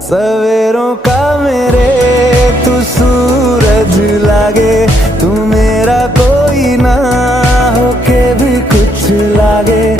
सवेरों का मेरे तू सूरज लागे, तू मेरा कोई ना होके भी कुछ लागे।